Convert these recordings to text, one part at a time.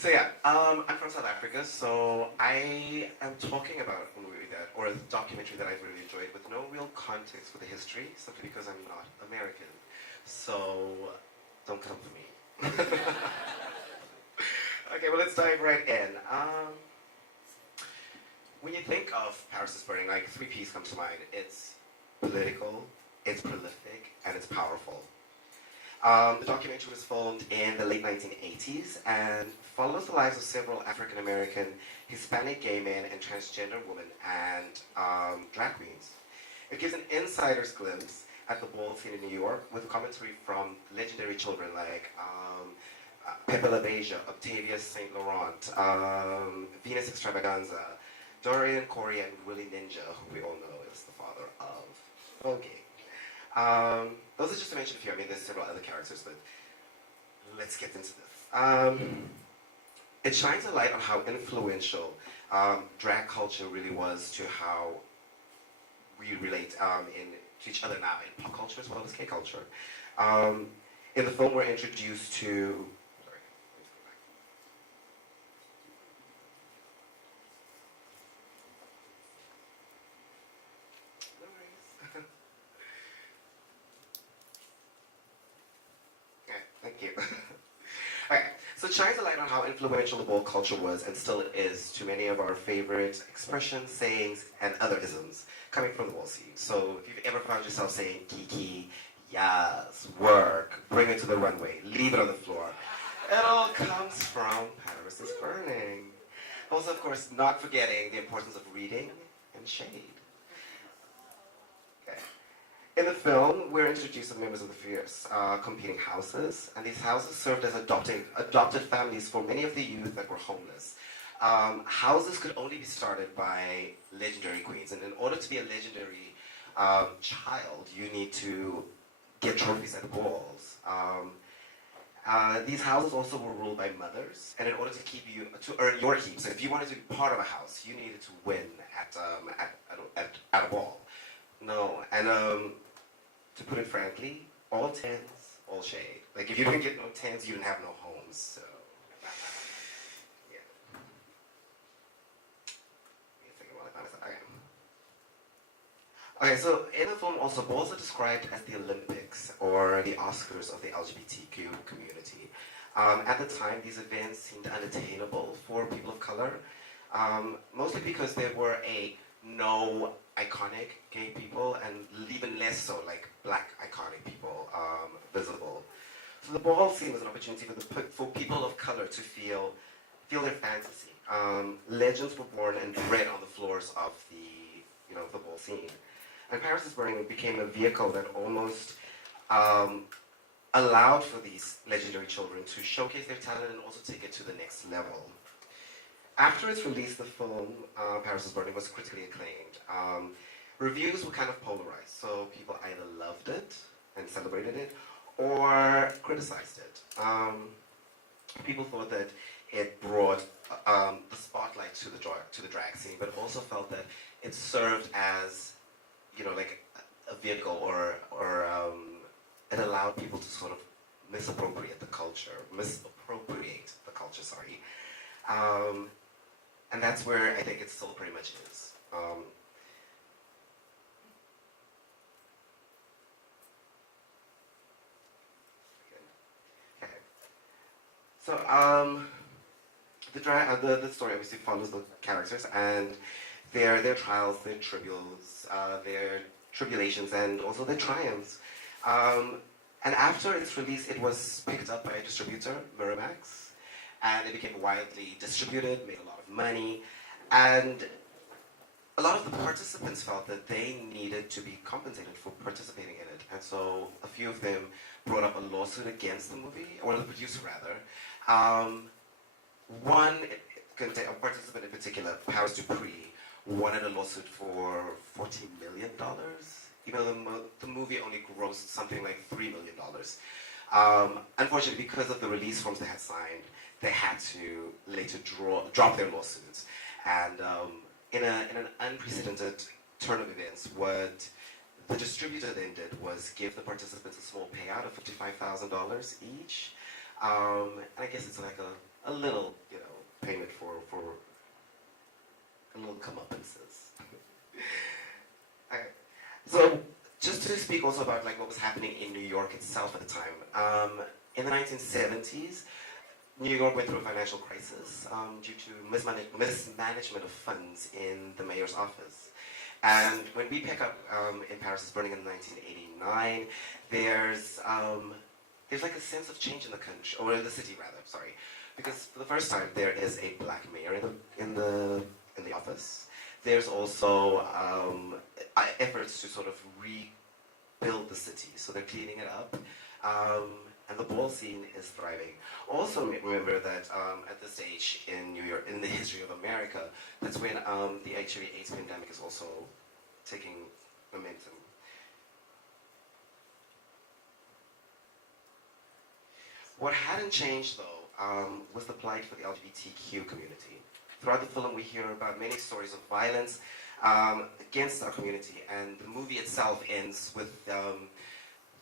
So yeah, I'm from South Africa, so I am talking about a movie that, or a documentary that I've really enjoyed with no real context for the history, simply because I'm not American. So don't come for me. Okay, well let's dive right in. When you think of Paris is Burning, like three P's come to mind. It's political, it's prolific, and it's powerful. The documentary was filmed in the late 1980s and follows the lives of several African-American, Hispanic gay men, and transgender women and drag queens. It gives an insider's glimpse at the ball scene in New York with commentary from legendary children like Pepe La Beja, Octavia St. Laurent, Venus Extravaganza, Dorian Corey, and Willie Ninja, who we all know is the father of Vogue. Those are just to mention a few. I mean, there's several other characters, but let's get into this. It shines a light on how influential drag culture really was to how we relate to each other now in pop culture as well as K culture. In the film, we're introduced to... Thank you. Okay, so it shines a light on how influential the ball culture was and still is to many of our favorite expressions, sayings, and other isms coming from the ball scene. So if you've ever found yourself saying kiki, yes, work, bring it to the runway, leave it on the floor, it all comes from Paris is Burning. Also, of course, not forgetting the importance of reading and shade. Okay. In the film, we're introduced to members of the fierce competing houses, and these houses served as adopted families for many of the youth that were homeless. Houses could only be started by legendary queens, and in order to be a legendary child, you need to get trophies at balls. These houses also were ruled by mothers, and in order to earn your keep, so if you wanted to be part of a house, you needed to win at a ball. No, and to put it frankly, all tens, all shade. Like if you didn't get no tens, you didn't have no homes. So, yeah. Okay, so in the film also, balls are described as the Olympics or the Oscars of the LGBTQ community. At the time, these events seemed unattainable for people of color, mostly because there were no iconic gay people, and even less so like black iconic people visible. So the ball scene was an opportunity for people of color to feel their fantasy. Legends were born and bred on the floors of the ball scene. And Paris is Burning became a vehicle that almost allowed for these legendary children to showcase their talent and also take it to the next level. After its release, the film, Paris is Burning, was critically acclaimed. Reviews were kind of polarized, so people either loved it and celebrated it, or criticized it. People thought that it brought the spotlight to the drag scene, but also felt that it served as, like a vehicle, or it allowed people to sort of misappropriate the culture, sorry. And that's where I think it still pretty much is. Okay. So the story obviously follows the characters and their trials, their tribulations, and also their triumphs. And after its release, it was picked up by a distributor, Miramax, and it became widely distributed, made a lot of money, and a lot of the participants felt that they needed to be compensated for participating in it. And so a few of them brought up a lawsuit against the movie, or the producer rather. One participant in particular, Paris Dupree, wanted a lawsuit for $14 million, even though the movie only grossed something like $3 million. Unfortunately, because of the release forms they had signed, they had to later drop their lawsuits. And in an unprecedented turn of events, what the distributor then did was give the participants a small payout of $55,000 each. And I guess it's like a little, payment for a little comeuppances. Okay. So just to speak also about like what was happening in New York itself at the time. In the 1970s, New York went through a financial crisis due to mismanagement of funds in the mayor's office. And when we pick up in Paris is Burning in 1989, there's like a sense of change in the country, or in the city rather, sorry. Because for the first time there is a black mayor in the office. There's also efforts to sort of rebuild the city, so they're cleaning it up. And the ball scene is thriving. Also remember that at this stage in New York, in the history of America, that's when the HIV/AIDS pandemic is also taking momentum. What hadn't changed though was the plight for the LGBTQ community. Throughout the film we hear about many stories of violence against our community, and the movie itself ends with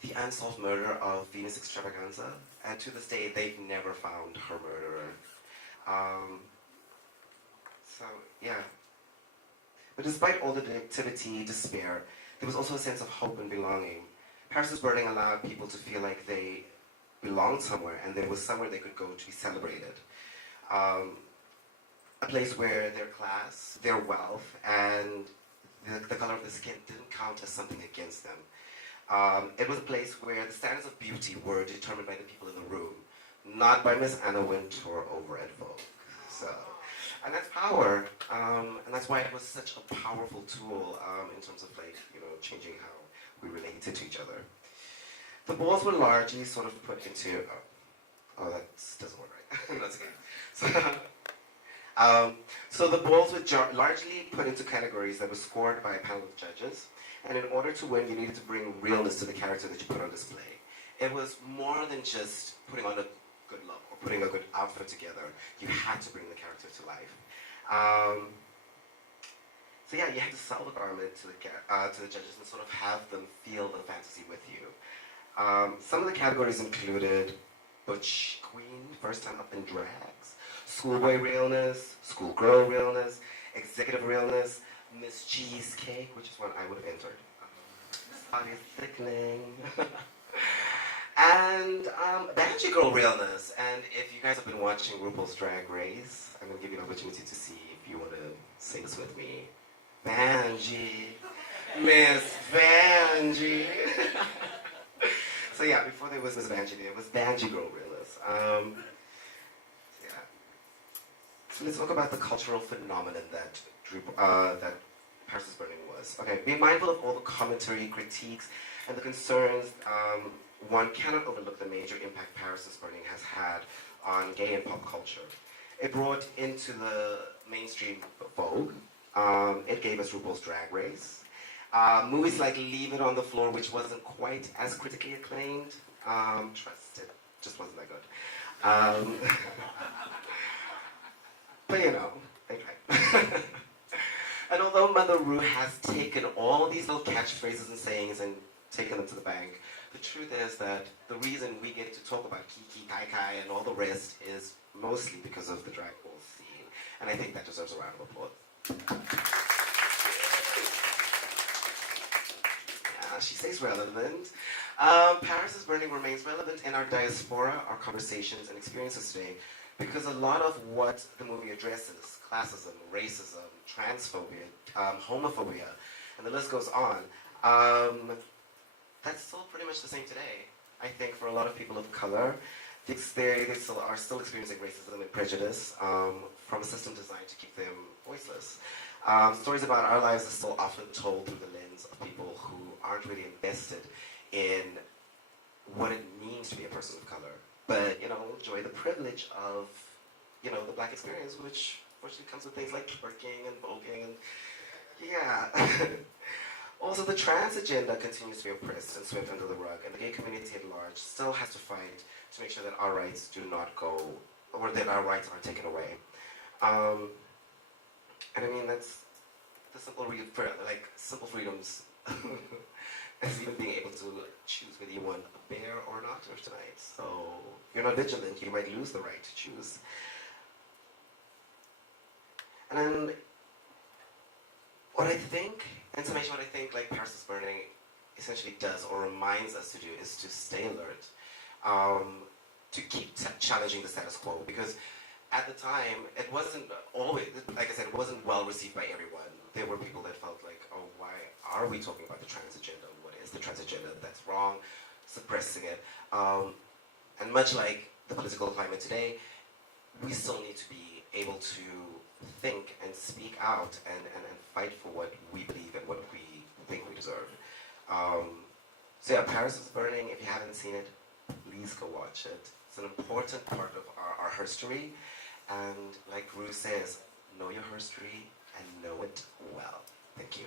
the unsolved murder of Venus Extravaganza, and to this day they've never found her murderer. So yeah. But despite all the negativity, despair, there was also a sense of hope and belonging. Paris is Burning allowed people to feel like they belonged somewhere, and there was somewhere they could go to be celebrated. A place where their class, their wealth, and the color of the skin didn't count as something against them. It was a place where the standards of beauty were determined by the people in the room, not by Miss Anna Wintour over at Vogue. So, and that's power, and that's why it was such a powerful tool in terms of like, you know, changing how we related to each other. The balls were largely sort of put into, oh that doesn't work right, that's okay. So the balls were largely put into categories that were scored by a panel of judges. And in order to win, you needed to bring realness to the character that you put on display. It was more than just putting on a good look or putting a good outfit together. You had to bring the character to life. So yeah, you had to sell the garment to the judges and sort of have them feel the fantasy with you. Some of the categories included butch queen, first time up in drags, schoolboy realness, schoolgirl realness, executive realness, Miss Cheesecake, which is one I would have entered. Body thickening. And Banshee Girl realness. And if you guys have been watching RuPaul's Drag Race, I'm going to give you an opportunity to see if you want to sing this with me. Banshee. Miss Banshee. So yeah, before there was Miss Banshee, there was Banshee Girl realness. Yeah. So let's talk about the cultural phenomenon that Paris is Burning was. Okay, be mindful of all the commentary, critiques, and the concerns. One cannot overlook the major impact Paris is Burning has had on gay and pop culture. It brought into the mainstream Vogue. It gave us RuPaul's Drag Race. Movies like Leave It on the Floor, which wasn't quite as critically acclaimed. Trust it, just wasn't that good. But you know, they tried. And although Mother Ru has taken all these little catchphrases and sayings and taken them to the bank, the truth is that the reason we get to talk about Kiki, Kai Kai, and all the rest is mostly because of the drag ball scene. And I think that deserves a round of applause. Yeah, she stays relevant. Paris is Burning remains relevant in our diaspora, our conversations and experiences today, because a lot of what the movie addresses, classism, racism, transphobia, homophobia, and the list goes on, that's still pretty much the same today. I think for a lot of people of color, they still are experiencing racism and prejudice from a system designed to keep them voiceless. Stories about our lives are still often told through the lens of people who aren't really invested in what it means to be a person of color, but enjoy the privilege of the Black experience, which fortunately comes with things like twerking and voguing and yeah. Also, the trans agenda continues to be oppressed and swept under the rug, and the gay community at large still has to fight to make sure that our rights do not go, or that our rights aren't taken away. And I mean, that's the simple freedoms as even being able to choose whether you want a bear or an otter tonight. So if you're not vigilant, you might lose the right to choose. And then, what I think, in summation, what I think like Paris is Burning essentially does or reminds us to do is to stay alert, to keep challenging the status quo, because at the time, it wasn't always, like I said, it wasn't well received by everyone. There were people that felt like, oh, why are we talking about the trans agenda? What is the trans agenda? That's wrong, suppressing it. And much like the political climate today, we still need to be able to think and speak out and fight for what we believe and what we think we deserve. So yeah, Paris is Burning. If you haven't seen it, please go watch it. It's an important part of our history. And like Ruth says, know your history and know it well. Thank you.